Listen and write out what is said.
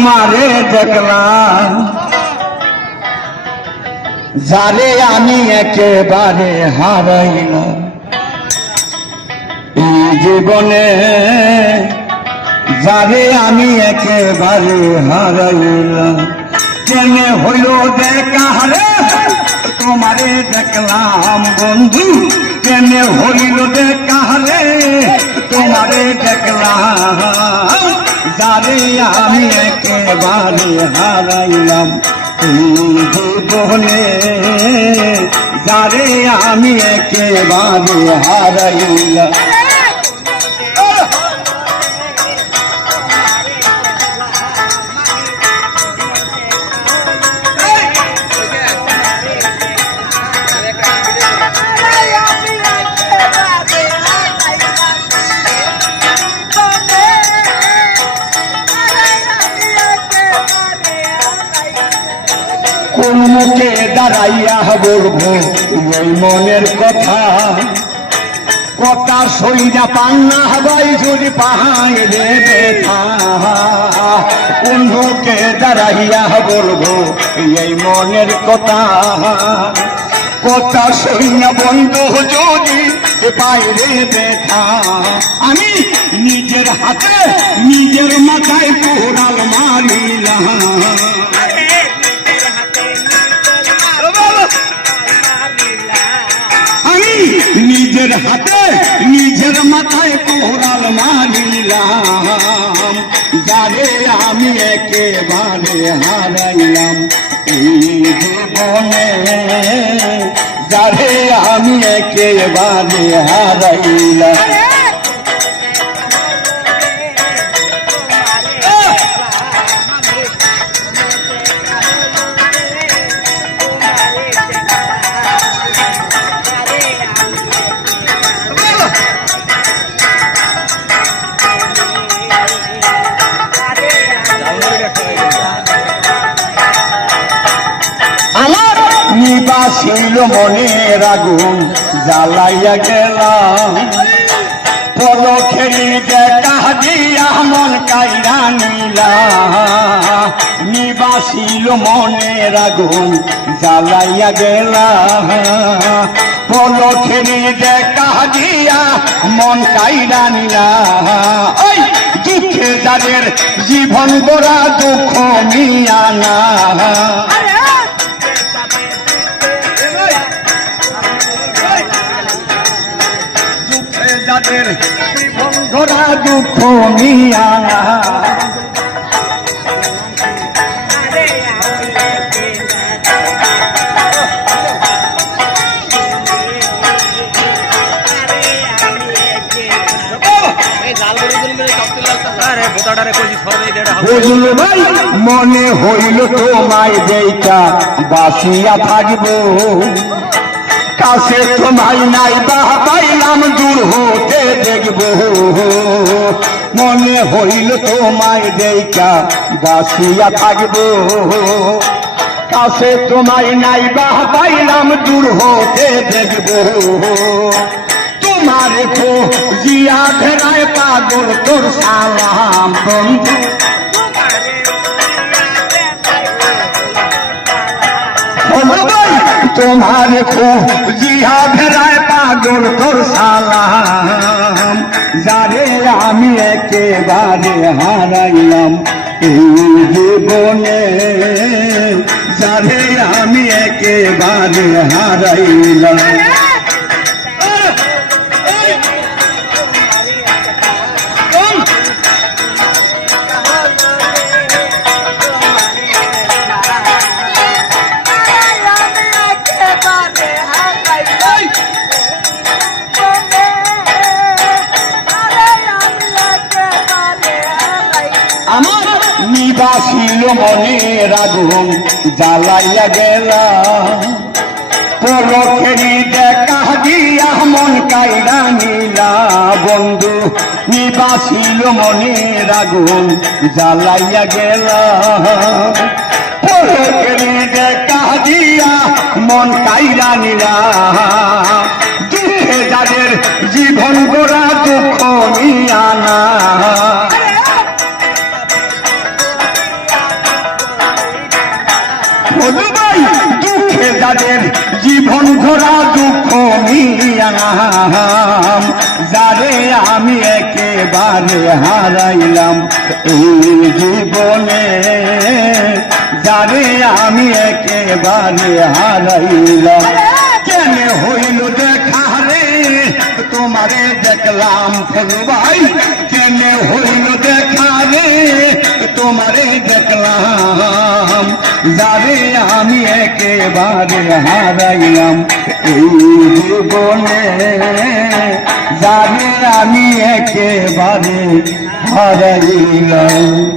তোমারে দেখলাম। যারে আমি একেবারে হারাইলাম। এই জীবনে যারে আমি একেবারে হারাইলাম। কেনে হইল দেখা রে তোমারে দেখলাম বন্ধু। কেনে হইল দেখালে তোমারে দেখলাম। যারে আমি একেবারে হারাইলাম জীবনে যারে আমি একেবারে হারাইলাম। দাঁড়াইয়া বলব ওই মনের কথা। কথা সইরা পান্না হবাই যদি পাহাড়ে কোন মুখে দাঁড়াইয়া বলব এই মনের কথা। কথা সইনা বন্ধ যদি বাইরে ব্যথা আমি নিজের হাতে নিজের মাথায় কোরাল মারিলাম। নিজের হাতে, নিজের মাথায় কোরাল মারিলাম যারে আমি একেবারে হারাইলাম এই জীবনে। যারে আমি একেবারে হারাইলাম। মনের আগুন জ্বালাইয়া গেলাম। পলখেরি দেখা দিয়া মন কাইরা নিলা নিবাসিল মনের আগুন জ্বালাইয়া গেলাম। পলখেরি দেখা দিয়া মন কাইরা নিলা ওই দুঃখে যাদের জীবন গোড়া দুঃখ মিয়া জীবন ধরা দুঃখ মিয়া মনে হইল তোমায় দেইকা বাসিয়া থাকব। কাছে তোমায় নাই বা পাইলাম দূর হতে মনে হইল তোমায় দেইকা বাসিয়া থাকব। কাছে তোমায় নাই বা পাইলাম, দূর হতে দেখব। তোমার তো জিয়া ধরায় পাগল তোর সালাম, বন্ধু। তোমার জিয়া ভেড়ায় পাগল তোর সালাম। যারে আমি একেবারে হারাইলাম এই জীবনে যারে আমি একেবারে হারাইলাম। নিবাসিল মনের আগুন জ্বালাইয়া গেলা পলখেরি দেখা দিয়া মন কাইরা নীলা। বন্ধু, নিবাসিল মনের আগুন জ্বালাইয়া গেলা পলখেরি দেখা দিয়া মন কাইরা নীলা। দুঃখে যাদের জীবন ঘোরা দুঃখ নিয়াম যারে আমি একেবারে হারাইলাম এই জীবনে, যারে আমি একেবারে হারাইলাম। কেন হইল তোমারে দেখলাম ভাই কেন হইল দেখা রে তোমারে দেখলাম। যারে আমি একেবারে হারাইলাম। এই জীবনে যারে আমি একেবারে হারাইলাম।